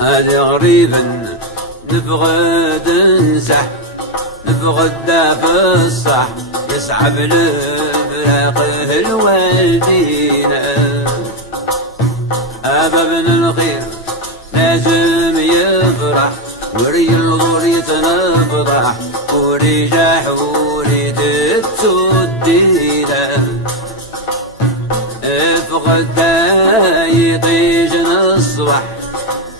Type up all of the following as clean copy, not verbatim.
هذا غريبا نبغى ننسح، نبغى الدافع الصح يصعب لفراقه الوالدين. أبابنا الخير لازم يفرح، وري الغور يتنفضح، وريجاح وريد تسدينا. فغدا يطيج الصبح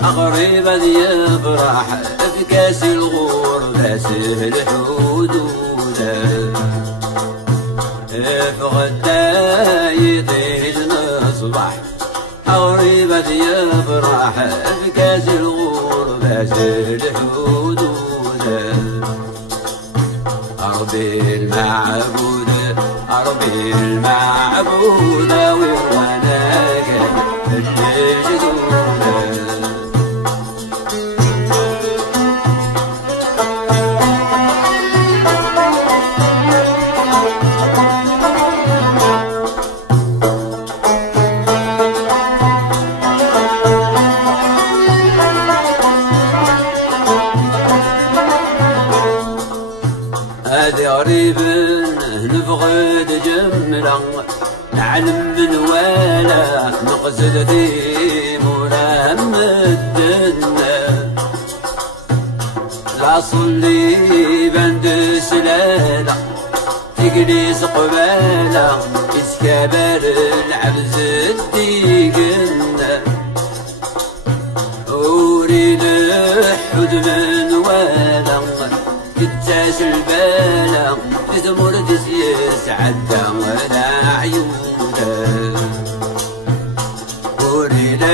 غريبا يفرح، في كاس الغربة سهل حدوده. فغدا يطيج الصبح غريبا يفرح، في كاس الغربة سهل حدوده. ربي المعبود ربي المعبود ويراناك اللي جدوده. هادي غريب نبغد جملة، نعلم من ولا نقصد ذي مرام الدنيا. لا صلي بند سلالة تجلس قبالة، يسكبر العبز الديقنا. وريد حد من ولا كتاس البالة تدمر تسيس عدا ولا عيوده. وريد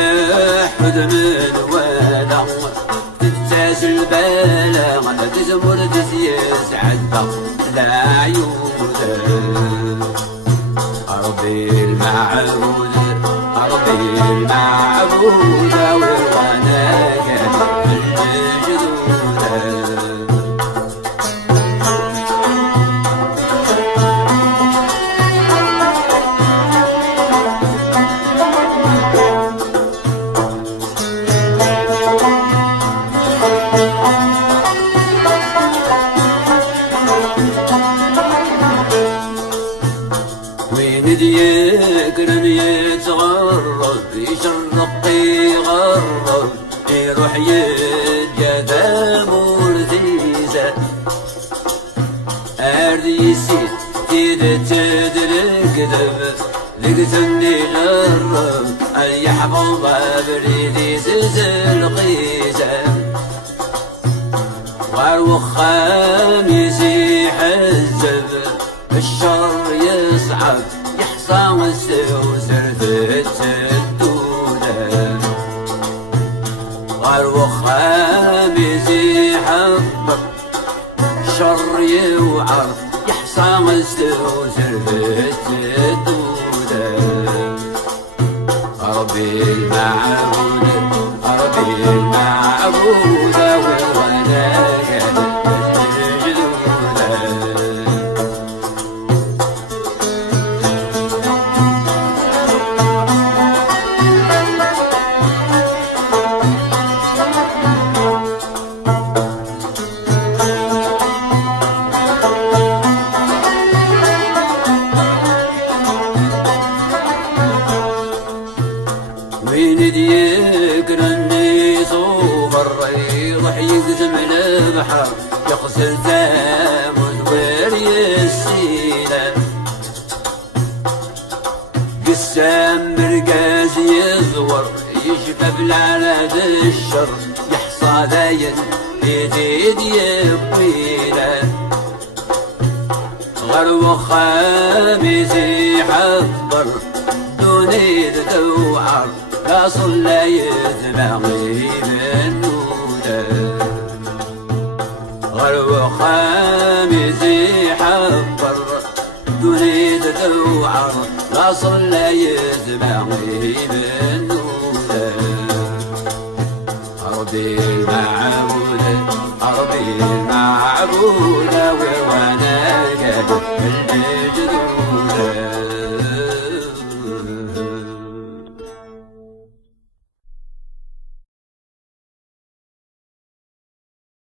حد من ولا كتاس البالة تدمر تسيس عدا لا عيوده. ربي المعبود ربي المعبود ويراناك اللي جدوده. يقرن يتغرب يشرق يغرب، يروح يتجاذب مرتيزة. أرض يسير تدرك ذب لقتني غرب، أن يحفظ بريدي سلسل قيسة. غار وخام يسيح الزب، الشر يصعب يحصى والسوسر في التدودة. غار وخام يزيح الضر، الشر يوعر يحصى والسوسر في التدودة. ربي المعبود ربي المعبود ويراناك اللي جدوده. يقرني صوب الريض يقسم البحر، يغسل ثامن ويري السيلة. قسام مرقاش يزور يشفى بلعنة الشر يحصى داين جديد يبويله غرو خامس يحضر دوني دوعر لا صلى يتبغي منوده غرو خامس يحضر دوني دوعر لا صلى يتبغي منوده ربي المعبود ربي المعبود وانا قد